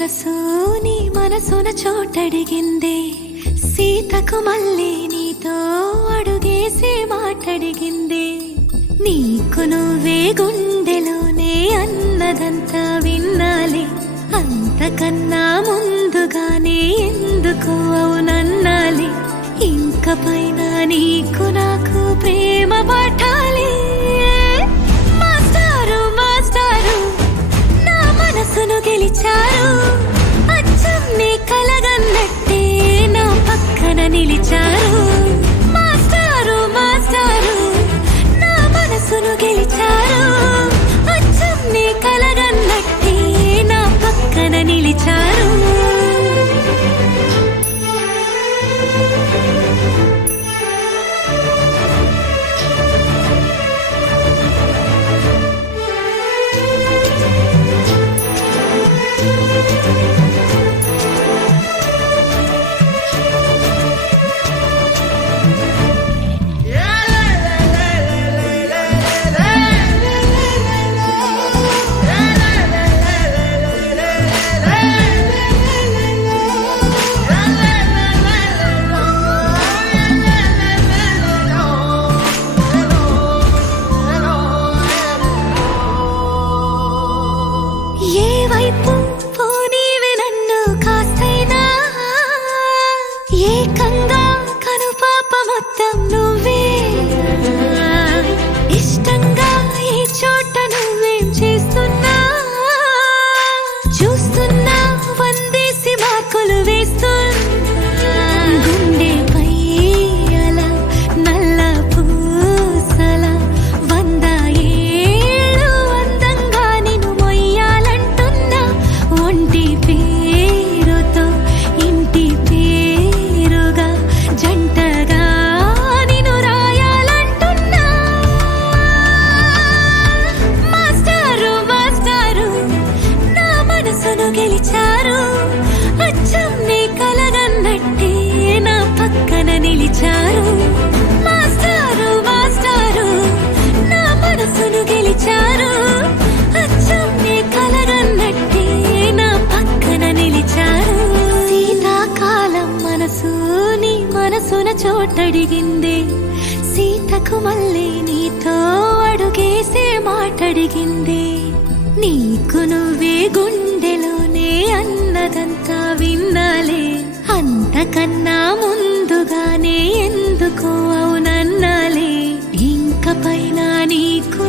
మనసు నీ మనసున చోటడిగిందే, సీతకు మళ్ళీ నీతో అడుగేసి మాటడిగిందే. నీకు నువ్వే గుండెలోనే అన్నదంతా విన్నాలే, అంతకన్నా ముందుగానే ఎందుకు అవునన్నాలే. ఇంక పైన నీకు నాకు ప్రేమ పాఠాలే. మాస్టారు మాస్టారు నా మనసును గెలిచారు, అచ్చం నీ కలగన్నట్టే నా పక్కన నిలిచారు. మాస్టారు మాస్టారు నా మనసును గెలిచారు, అచ్చం నీ కలగన్నట్టే నా పక్కన నిలిచారు. పోనీవి నన్ను కాస్తైనా, ఏకంగా కనుపాప మొత్తం నువ్వే. ఇష్టంగా ఈ చోట నువ్వేం చేస్తున్నా, చూస్తున్నా వందేసి మార్కులు వేస్తున్నా. గుండెపై అలా నల్ల పూసల 100 ఏళ్ళు అందంగా నిన్ను మొయ్యాలంటున్నా. ఒంటి పేరుతో ఇంటి పేరుగా జంటగా నిన్ను రాయాలంటున్నా. మాస్టారు మాస్టారు నా మనసును గెలిచారు, అచ్చం నీ కలగన్నట్టే నా పక్కన నిలిచారు. మాస్టారు మాస్టారు నా మనసును గెలిచారు, అచ్చం నీ కలగన్నట్టే నా పక్కన నిలిచారు. శీతాకాలం మనసు నీ మనసున చోటడిగిందే, సీతకు మళ్ళీ నీతో అడుగేసే మాటడిగిందే. నీకు నువ్వే గుండెలోనే అన్నదంతా విన్నాలే, అంతకన్నా ముందుగానే ఎందుకు అవునన్నాలే. ఇంక పైన నీకు